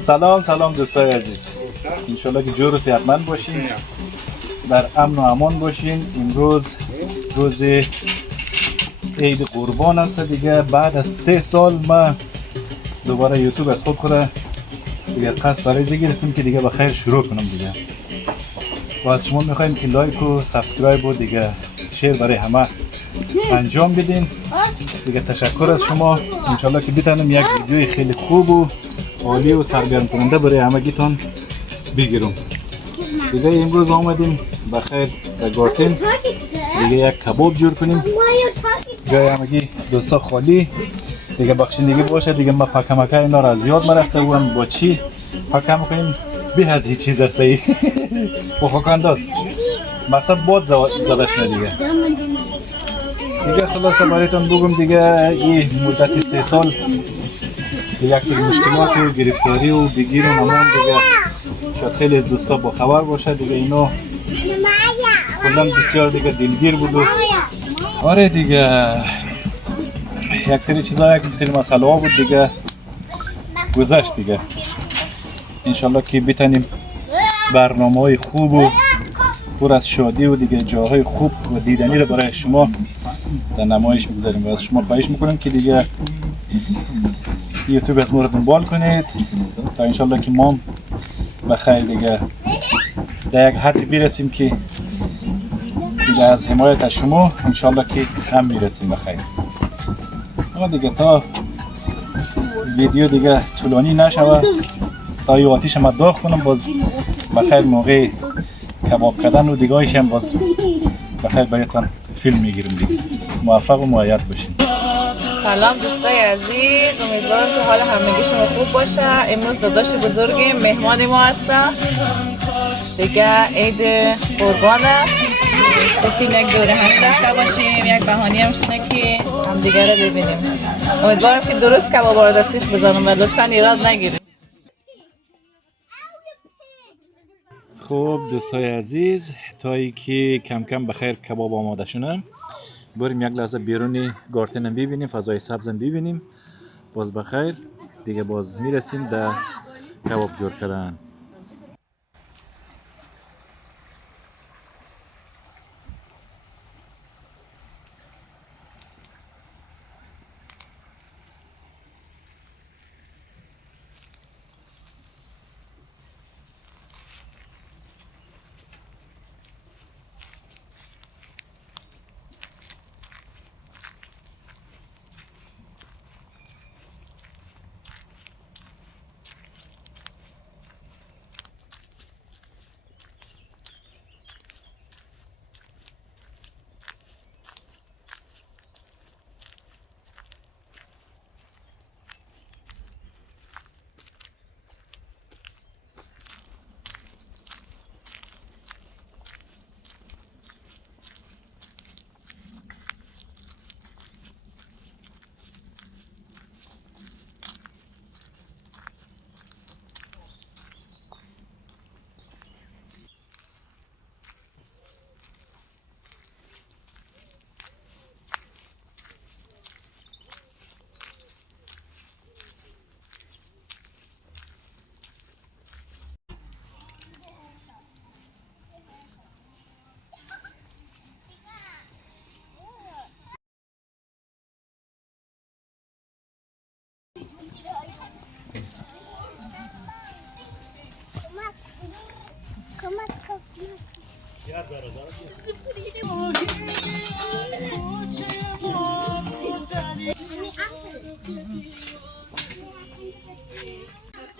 سلام دوستای عزیز، انشالله که جور و صحتمند باشین، در امن و امان باشین. امروز روز عید قربان است دیگه. بعد از 3 سال ما دوباره یوتیوب از خود دیگه قصد برای گرفتم که دیگه بخیر شروع کنم دیگه. و از شما میخوایم که لایک و سابسکرایب و دیگه شیر برای همه انجام بدین دیگه. تشکر از شما. انشالله که بتونم یک ویدیوی خیلی خوب و عالی و سرگرم کننده برای همگیتان بگیرم دیگه. امروز آمدیم بخیر در گارتن دیگه یک کباب جور کنیم. جای همگی دوستا خالی دیگه، بخشندگی باشه دیگه. ما پکمکه اینا را از یاد مرفته بودم با چی پکم کنیم به از هیچ چیز است ای با خاکنداز مقصد باد زدش نه دیگه. خلاصه برایتون بگم دیگه این مدت 3 سال یک سری مشکلات و گرفتاری و بگیر و نمان دیگه. شاید خیلی از دوستا با خبر باشه دیگه، اینا کلن بسیار دیگه دلگیر بود و آره دیگه یک سری چیزا، یک سری مسئله ها بود دیگه، گذشت دیگه. انشالله که بتونیم برنامه های خوب و پر از شادی و دیگه جاهای خوب و دیدنی رو برای شما در نمایش میگذاریم و از شما خواهش میکنم که دیگه یوتیوب از ما رو دنبال کنید تا انشالله که ما بخیر دیگه در یک حدی برسیم که دیگه از حمایت از شما انشالله که هم میرسیم بخیر. اما دیگه تا ویدیو دیگه طولانی نشوه، تا یه آتیش هم داغ کنم باز بخیر موقع کباب کردن و دیگه‌ایش هم باز بخیر برایتان فیلم میگیریم دیگه. موفق و مؤید باشین. سلام دوستای عزیز، امیدوارم که حال همگی شما خوب باشه. امروز داداش بزرگیم مهمان ما هستن دیگه، عید قربانه. گفتیم یک دوره همی داشته باشیم، یک بهانه هم شنه که هم دیگه رو ببینیم. امیدوارم که درست کبابا رو در سیخ بزنم و لطفا ایراد نگیریم. خب دوستای عزیز، تایی که کم کم بخیر کباب آماده شونه، بریم یک لحظه بیرون گارتن ببینیم، فضای سبز ببینیم، باز بخیر دیگه باز میرسیم در کباب جور کردن.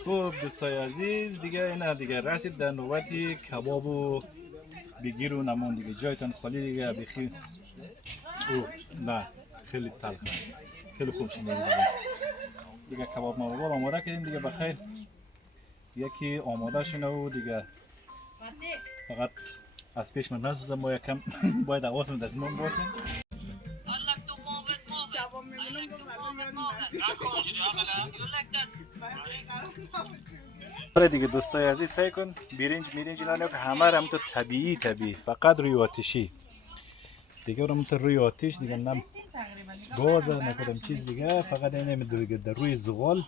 خب دوستای عزیز دیگه اینا دیگه رسید در نوبتی کباب و بگیر و نمان دیگه. جایتان خالی دیگه بخیر. او نه خیلی تلخه، خیلی خوب شنید دیگه کباب ما آماده کردیم دیگه بخیر. یکی آماده شونه و دیگه فقط از پیش من نسوزم، ما یکم باید حواسم دست من باشیم. آره دیگه دوستای عزیز سعی کن برنج اینا که همه رو همونطور طبیعی فقط روی آتشی دیگه، رو همونطور روی آتش دیگه، نم گاز نکردم چیز دیگه، فقط اینه در روی زغال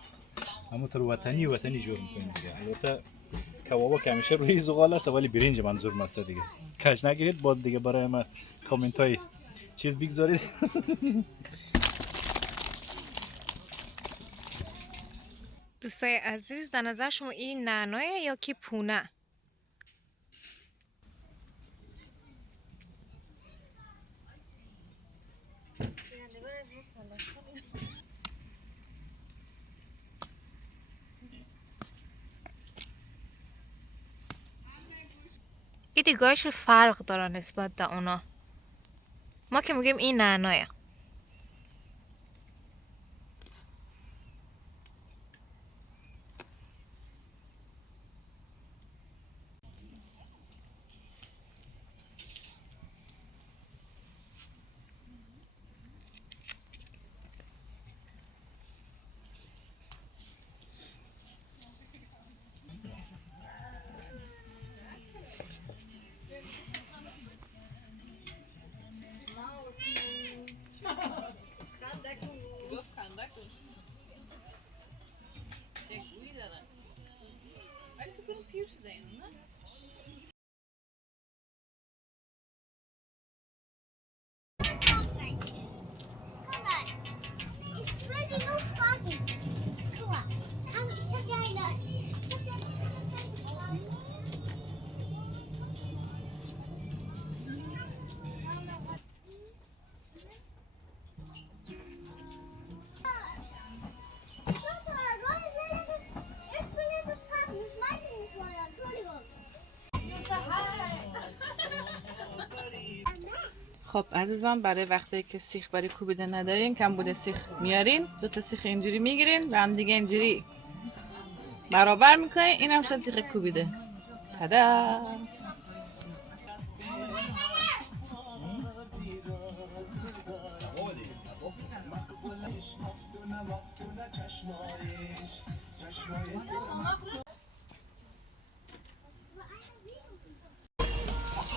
همونطور وطنی جور میکنیم دیگه. البته کبابا که همیشه روی زغال است ولی برنج منظور ماست دیگه. کج نگیرید بعد دیگه برای ما کامنت های چیز بگذارید. دوستای عزیز در نظر شما این نعناه یا که پونه؟ این دیگهش فرق داره نسبت به اونا. ما که میگیم این نعناه. خب عزیزان، برای وقتی که سیخ برای کوبیده ندارین کم بوده سیخ میارین، 2 سیخ اینجوری میگیرین و هم دیگه اینجوری برابر میکنین. این هم شد سیخ کوبیده. تدا!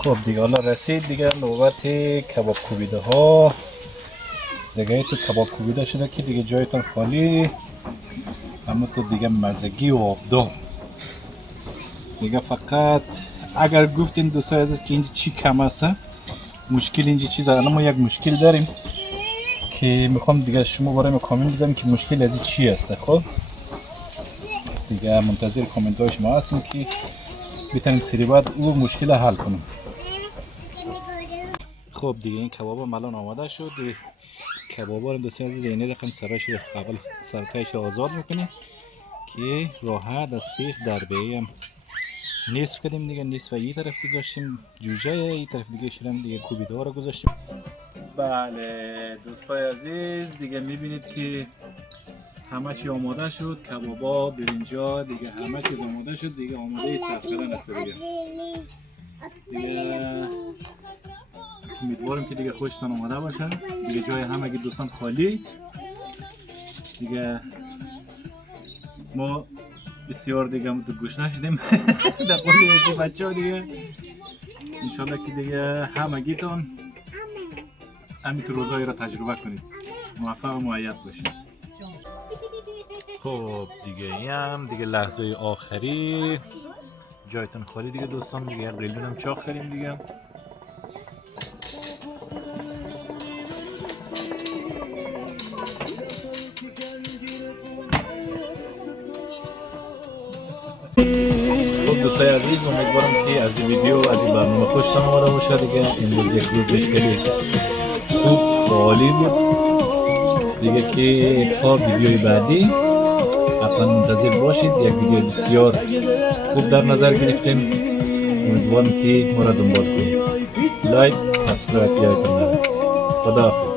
خب دیگه حالا رسید دیگه نوبت کباب کوبیده ها. دیگه تو کباب کوبیده شده که دیگه جایتون خالی. اما تو دیگه مزگی و آبدار دیگه. فقط اگر گفتین دوستای عزیز که اینجا چی کم است، مشکل اینجا چیز است. ما یک مشکل داریم که میخوام دیگه شما برای ما کامنت بزنید که مشکل از چی است. خب دیگه منتظر کامنت های شما هستیم که بتونیم سری بعد او مشکل حل کنیم. خب دیگه این کباب ملان آماده شد. کبابا رو دوستان عزیز اینه رقم سرش قبل سرتایش آزاد میکنیم که راحت از سیخ در هم نصف کردیم دیگه. نصف این طرف گذاشتیم جوجه، این طرف دیگه شدیم دیگه کوبیده ها رو گذاشتیم. بله دوستای عزیز دیگه میبینید که همه چی آماده شد. کبابا، برنجا دیگه همه چیز آماده شد دیگه. آماده صرف کردن است دیگه. امیدوارم که دیگه خوشتون آماده باشه. دیگه جای همگی دوستان خالی دیگه. ما بسیار دیگه گوش نشدیم در قولی از بچه ها دیگه. انشالله که دیگه همگیتون همینطور روزایی را تجربه کنید. موفق و مؤید باشید. خب دیگه این هم دیگه لحظه آخری. جایتون خالی دیگه دوستان دیگه. قلیون هم چاق کردیم دیگه. خب دوستای عزیز امیدوارم که از این ویدیو از این برنامه خوشتون آمده باشه دیگه. امروز یک روز خیلی خوب و عالی بود دیگه که تا ویدیوی بعدی حتما منتظر باشید. یک ویدیو بسیار خوب در نظر گرفتیم. امیدوارم که ما را دنبال کنید. لایک، سابسکرایب یادتون نره. خدا حافظ.